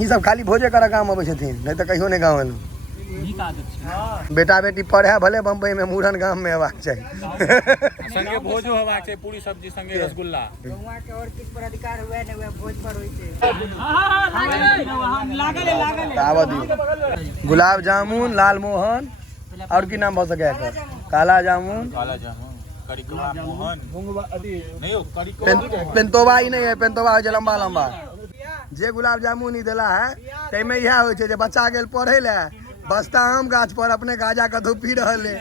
ई सब खाली भोजे कर काम आवे छथिन, नहीं तो कहियो नहीं गाँव एलू। बेटा बेटी पढ़े भले बम्बई में, मूड़न गाँव में हेबाक चाहिए। संगे भोजो हेबाक चाहिए, पूरी सब्जी संगे रसगुल्ला। गौवा के और किस पर अधिकार हुआ ने वह भोज पर होई छे। आवा दियो गुलाब जामुन, लाल मोहन और की नाम हो सके काला जामुन, करिकवा मोहन नहीं हो, पेंतोबा ही नहीं है, पेंतोबा हो लंबा लंबा। जे गुलाब जामुन ही दिला है तैमे यह हो छे जे बच्चा गेल पढ़े ले, बस्ता आम गाछ पर अपने गाजा कदू पी रहले,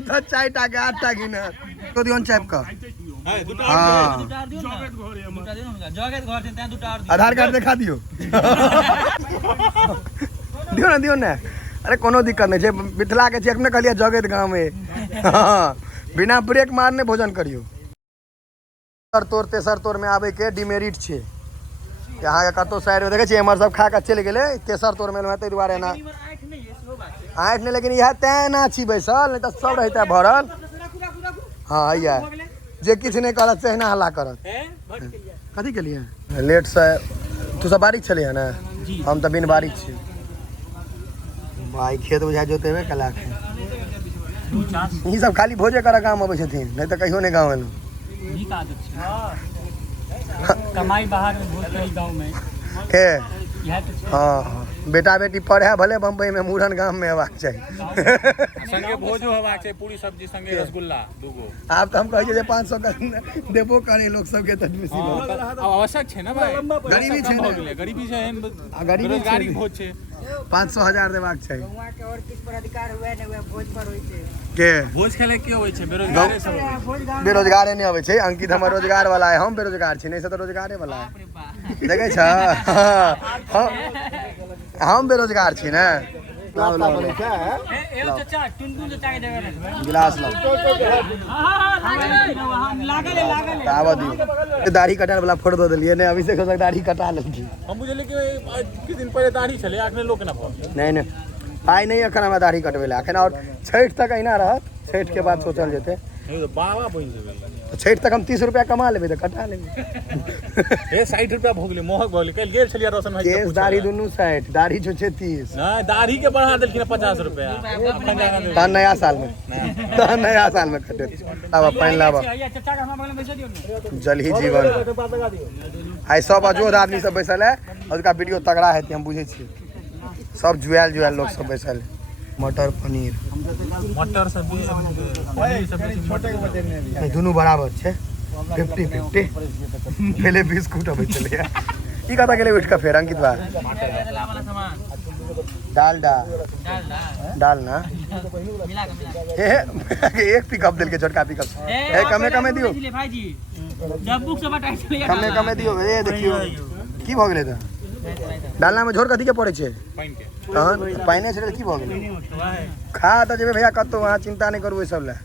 तो 4 टा के 8 टा गिनत तो दियोन चैप का। हाँ आधार कार्ड दिखा दियो। दियो ना अरे कोनो दिक्कत नहीं है, मिथिला के चेक में कहलिए जगत गाँव में। हाँ बिना ब्रेक मारने भोजन करियो। तेसर तोर में आवे के डिमेरिट छे, यहाँ के कतो साइड में देखे एमर सब खा के चल गए, तेसर तोर में ताहि दुआरे ना आठ नहीं, लेकिन यह तै ना छी बैसल, नहीं तो सब रहता भरल। हाँ या जे किछ नहीं करत से ना हल्ला करत। कथी के लिए लेट से तू सब बारिश चले है ना, हम तो बिन बारिश छी भाई, खेत बुझा जोते हुए कला के ई सब खाली भोजे कर काम आवे छथिन, नहीं तो कहियो नहीं गाँव एलू। कमाई बाहर में भोज करी गाँव में के। हाँ बेटा बेटी पढ़े भले बम्बई में, मूड़न गाँव में हेबाक चाहिए। संगे भोजो हेबाक चाहिए, पूरी सब्जी संगे रसगुल्ला दूगो। आप तो हम कहिए 500 देबो करे लोग सबके तदमिसी आवश्यक छे ना भाई, गरीबी छे ना, गरीबी छे, गरीबी बेरोजगारी बहुत छे। 500,000 देबाक चाहिए। गौवा के और किस पर अधिकार हुआ ने वह भोज पर होई छे। के भोज खेले के होय छे, बेरोजगारी सब बेरोजगारे नहीं आवे छे। अंकित हमर रोजगार वाला है, हम बेरोजगार छी, नहीं से तो रोजगारे वाला है। देखे छ हम बेरोजगार छी ना। गिलास लो आवा दियो। दाढ़ी कटाने वाला फोड़ दो दिलिए ने, अभी से दाढ़ी कटा लेलकी। हम बुझले कि किछ दिन पहले दाढ़ी छले, आखने लोक ना पड़ नहीं आई नहीं अखन हमरा दाढ़ी कटबेला, अखन और छठ तक अहिना रहत, छठ के बाद सोचल जेते। बाबा बन जेबे तो छठ तक हम 30 रुपया कमा लेबे तो कटा लेबे। ए 60 रुपया भ गेले, महग भ गेले। कल गेल छलिया रोशन भाई के केस पूछे, दाढ़ी दुनू 60, दाढ़ी जो छे 30। ना दाढ़ी के बढ़ा देलखिन 50 रुपया। तहन नया साल में कटे। अब पानी लावा जल ही जीवन। आई सब अजोध आदमी सब बैसल है, और का वीडियो तगड़ा है हम बुझे छी, सब जुआल लोग सब बैसल है। मटर पनीर मटर सब्जी दोनों बराबर छे, 50-50। पहले बिस्कुट अबै चले ई कता गेले उठ का फेर अंकित बा डाल ना एक पिकअप दिल के छोटका पिकअप कमे दियो, कमे दियो। ए देखियो की भ गेले त डालना में झोर कथी के पड़े छे, पानी छे की भ गेले। खा त जेबे भैया कतो, वहां चिंता नहीं करू, सब ले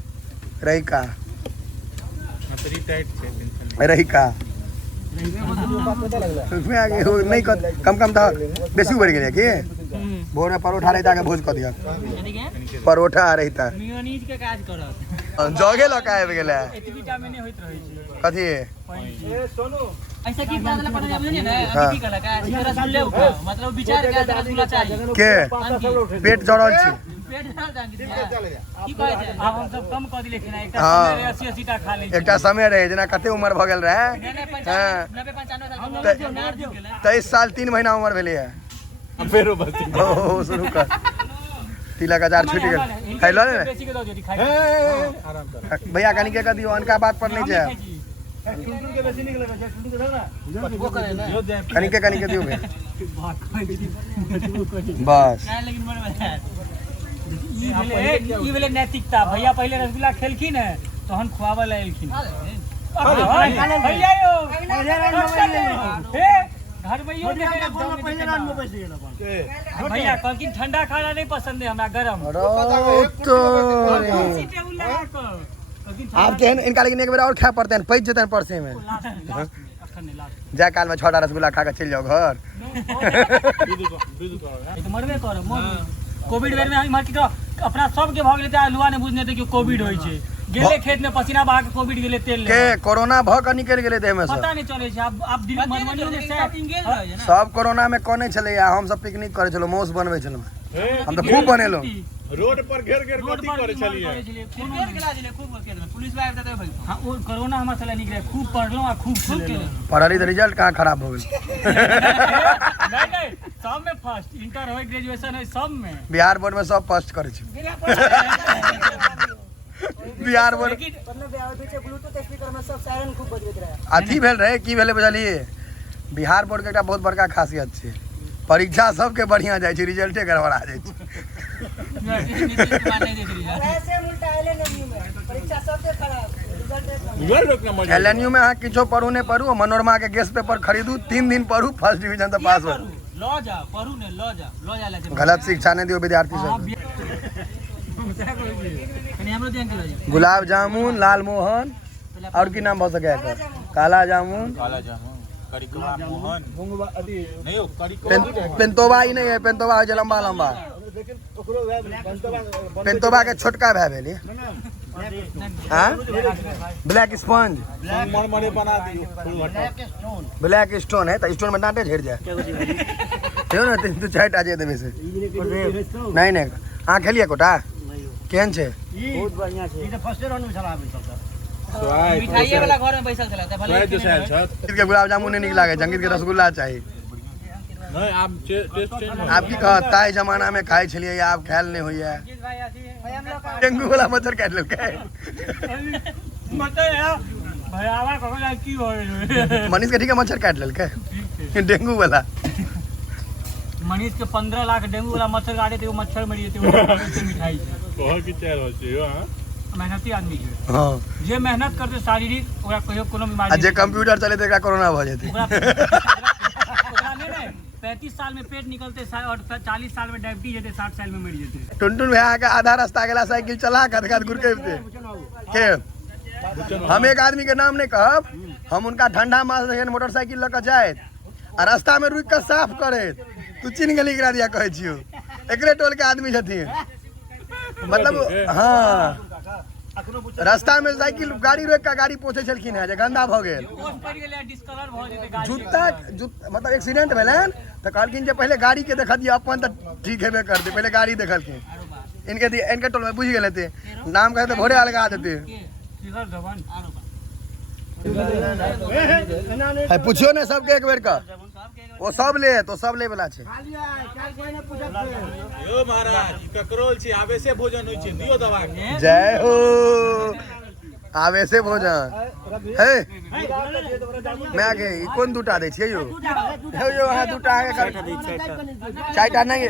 रही का रही का नहीं कम था, बेसी बढ़ गए कि भोर में परोठा रहता के भोज कर दिया, परोठा रहता जगे लगा आबि गेले कथी ऐसा की बादल पड़ बुझलिए ना, की कहला का रसगुल्ले मतलब विचार के रसगुल्ला चाहिए के पेट जड़ल छी, पेट जड़ल जान की कहै छै। अब हम सब कम क दिले खिना, एकटा समय 80 टा खा लै, एकटा समय रहे जेना कते उम्र भ गेल रहे। 23 साल 3 महीना उम्र भेलै है। फेरो बस शुरू कर तिलक अचार छूट गेल खाइलो ने भैया कनी के दियो, अनका बात पर नहीं जाए, कनी के दियो बस। ई भेलै नैतिकता। भैया पहले रसगुल्ला खेलखिन है तहन खुआबे ला एलखिन। भैया यो भैया कहलखिन ठंडा खाना नहीं पसंद है हमरा, गरम। आप इनका लेकिन एक बार और खाए पड़ते हैं, पैज जते परसे में जा काल में 6टा रसगुल्ला खा के चल जाओ घर। मरबे कर कोविड बेर में हम अपना सबके भ गेलै, आलुआ ने बुझने थे कि कोविड होय छै, गेले खेत में पसीना बहा के कोविड गेले तेल ले के कोरोना भ के निकल गेले देह में से पता नहीं चले छै अब दिल्ली मधुबनी में से सब कोरोना में कोने चले या हम सब पिकनिक करे चलो मौस बनवे चलो हम तो खूब बनेलो रोड पर घेर घेर कथी करे छलिए पुलिस वाला आबि देतै हां ओ कोरोना हमर चला निकले खूब पढ़लो आ खूब खेललो पढ़ाई तो रिजल्ट कहाँ खराब हो गई नहीं सब में फर्स्ट इंटर होय ग्रेजुएशन है सब में बिहार बोर्ड में सब फर्स्ट करे छै बिहार बोर्ड मतलब पीछे ब्लूटूथ स्पीकर में सब सायरन खूब बजबैत रहे अथी भेल रहे की भेले बुझलिए बिहार बोर्ड के एकटा बहुत बड़का खासियत छै परीक्षा सबके बढ़िया जाइ छै रिजल्टे गड़बड़ा जाइ छै ऐसे उल्टा एलएनयू में परीक्षा सबसे खराब रिजल्ट एलएनयू में अहाँ किछो पढ़ू नहीं पढ़ू मनोरमा के गेस्ट पेपर खरीदू 3 दिन पढ़ू फर्स्ट डिवीजन तो पास हो लो जा पढ़ू ने लो जा ले गलत शिक्षा नहीं दियो विद्यार्थी सब गुलाब जामुन लाल मोहन और की नाम हो सके काला जामुन करिकवा मोहन नहीं हो पेंतोबा ही नहीं है पेंतोबा है लंबा लंबा पेंतोबा के छोटका भाई भेली हाँ ब्लैक स्पंज मरमरे बना दियो ब्लैक स्टोन है तो स्टोन में डांटे झड़ जाए देखो ना 3-4 टा देवे से नहीं नहीं हाँ खेलिए कोटा केहन छे बहुत बढ़िया छै ई तो फर्स्ट राउंड में चला आबै सब मिठाई वाला घर में बैसल छला त भले अंकित के गुलाब जामुन नहीं निक लागे अंकित के रसगुल्ला चाहिए नहीं आप टेस्ट चेंज आपकी कहता है जमाना में खाए छलिए या आप ख्याल नहीं हुई है डेंगू वाला मच्छर काट लो क्या मतलब यार भयावा कहला की होय मनीष के ठीक है मच्छर काट लेल के डेंगू वाला मनीष के 15 लाख डेंगू वाला मच्छर काटे थे वो मच्छर मरी जेते वो मिठाई कह की चल हो छै हां मेहनती आदमी छै हां जे मेहनत करते शारीरिक ओकरा कहियो कोनो आ बीमारी जे कंप्यूटर चले तो कोरोना भ जेते ओकरा नहीं 35 साल में पेट निकलते और 40 साल में डायबिटीज जेते 60 साल में मर जेते टुनटुन भैया के आधा रास्ता गेला साइकिल चला कद गुरके के हम एक आदमी के नाम नहीं कहब हम उनका ठंडा मास मोटरसाइकिल लेकर जाए आ रास्ता में रुक कर साफ करे तू चिन्ह गली गिरा दिया कहे छियो एकरे टोल के आदमी छथिन मतलब हाँ रास्ता में साइकिल गाड़ी रोक का गाड़ी पहुंचे छलखिन है जे गंदा भ गेल डिस्कलर भ जेते गाड़ी जूता मतलब एक्सीडेंट भेलन तो कहलखिन जे पहले गाड़ी के देख दिया अपन तो ठीक हेबे कर दे पहले गाड़ी देखलखिन इनके टोल में बुझ गेल थे नाम कहते भोरे अलगा देते पूछियो ने सबके एक बेर का वो सब ले तो सब ले वाला छे यो महाराज ककरोल छी आवेशे भोजन होय छै दियो दवा के जय हो आवेशे भोजन है मैं आगे ई कोन दूटा दे छियै यो यो हां दूटा आगे कर चाइटा नहीं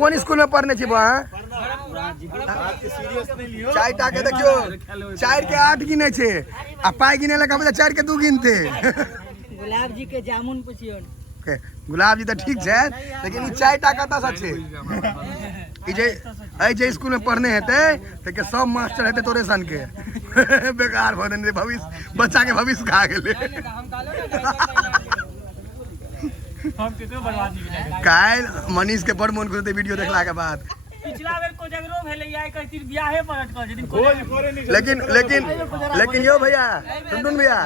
कोन स्कूल में पढ़ने छी बा बात के सीरियस नहीं लियो चाइटा के देखियो 4 के 8 गिने छे आ पाई गिने लगा 4 के 2 गिनते गुलाब जी के जामुन पूछियो गुलाब जी तो ठीक है लेकिन 4 टा कता सा छे जे स्कूल में पढ़ने हेते तो के सब मास्टर हेते तोरे सन के बेकार भदन भविष्य बच्चा के भविष्य खा गेले हम केतो बर्बाद नहीं काल मनीष के बड़ मन करते वीडियो देखला के बाद पिछला बेर कोजगरो भेले या कहती बियाहे पर अटकल जदिन कोई लेकिन यो भैया टुनटुन भैया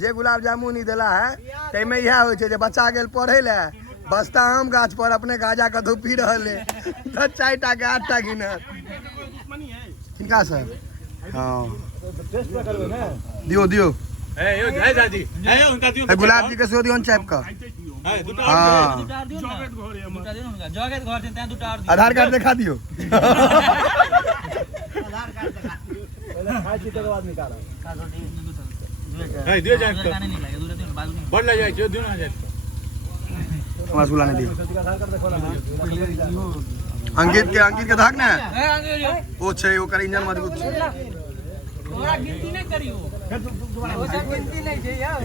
जे गुलाब जामुन ही देला है तै में यह होय छै जे बच्चा गेल पढ़े ले बस्ता आम गाछ पर अपने गाजा का धूप पी रहले तो 4 टा के 8 टा गिने किनका सर हां दियो दियो ए यो जय दादी ए यो उनका दियो गुलाब जी के सेहो दियो चाप का ए दुटा हां जगत घर छै दुटा और आधार कार्ड दिखा दियो ए दियो जाए बढ़ ले जाए दियो ना जाए रसगुल्ला नहीं दियो अंकित के धाक ना ओ छै ओकर इंजन मजबूत छै तोरा गिनती नहीं करियो वो सब गिनती नहीं छै यार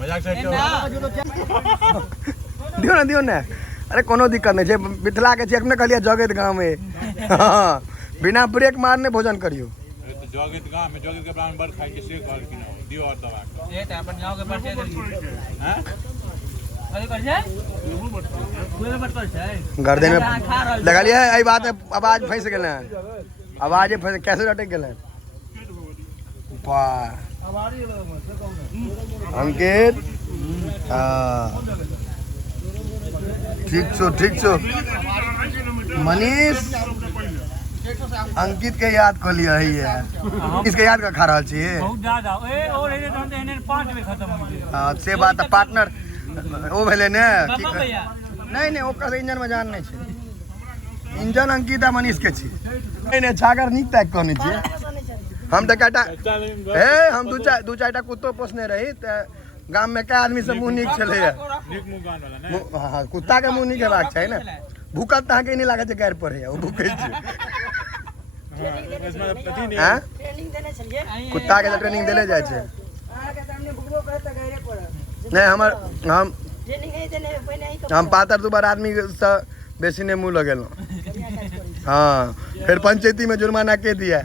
मजाक से दियो ना अरे कोनो दिक्कत नहीं छै मिथिला के चेक में कहलिए जगत गांव में हां बिना ब्रेक मारने भोजन करियो जगत गांव में जगत के प्राण बर खाई के से कहल कि दियो और दवा ए त अपन गांव के परिचय देलिए हैं अरे कर जाए पूरे में बटकर छै गर्दन में लगलिए एहि बात में आवाज फंस गेलै आवाज फंस कैसे अटक गेलै अंकित ठीक छो मनीष अंकित के याद कर लिया है इसके याद का खा रहा छिए बहुत ज्यादा ए और एने तो एने 5 में खत्म हो गया हां से बात पार्टनर ओ भेले ने बाबा भैया नहीं ओकर इंजन में जान नहीं छै इंजन अंकित आ मनीष के छी नहीं छागर नीक तक कहने छी हम तो काटा हे हम दू चारटा कुत्तो पोसने रही त गांव में कई आदमी से मुंह नीक छले नीक मुंह गान वाला ने हां कुत्ता के मुंह नीक हेबाक छै ने भूखत त के नहीं लागे छै गायर पर है वो भूखे छै इसमें पति नहीं हां ट्रेनिंग देने छलिए कुत्ता के ट्रेनिंग देले जाय छै अहाँ के सामने भुकबो करे त गायरे पड़त नहीं हमर हम ट्रेनिंग नहीं देने पहिने ही तो हम पातर दुबार आदमी से बेसी ने मुंह लगेलो हाँ फिर पंचायती में जुर्माना के दिया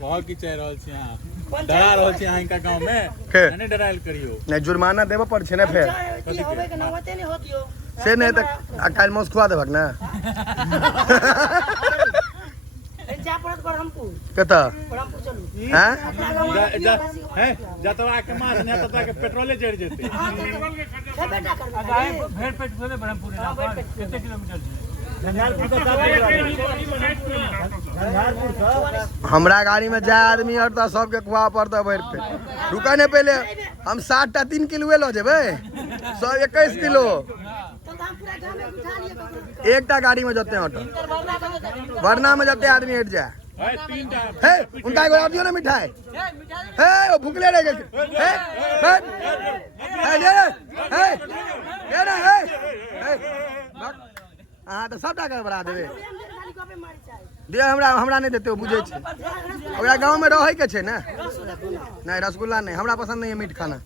बहुत की चाह रहल छी अहाँ डरा रहल छी अहाँ का गांव में के? नहीं डरायल करियो नहीं जुर्माना देबो पड़ छै ने फिर की होवे के नौबते नहीं होतियो से नहीं तो काल मौस खुआ देबक ना जा पड़त ब्रह्मपुर कता ब्रह्मपुर चलू हैं है जतवा के मार ने ततवा के पेट्रोले जड़ जेते बेटा कर आए भेड़ पेट खोले ब्रह्मपुर इलाका कितने किलोमीटर हमरा गाड़ी में जाए आदमी और तो सबके खुआ पड़ता भर पे रुका ने पहले हम 60टा 3 किलो लो जेबे 121 किलो तो हम पूरा गांव में उठा लिए एकटा गाड़ी में जते हट वरना में जते आदमी हट जाए है तीन टा हे उनका एगो और दियो ना मिठाई हे वो भूखले रह गए हे हे ये ना हे अहाँ तो सबटा के बड़ा देबे दे हमरा नहीं देते बुझे छै ओकरा गांव में रहे के छै ना नहीं रसगुल्ला नहीं हमरा पसंद नहीं है मीठ खाना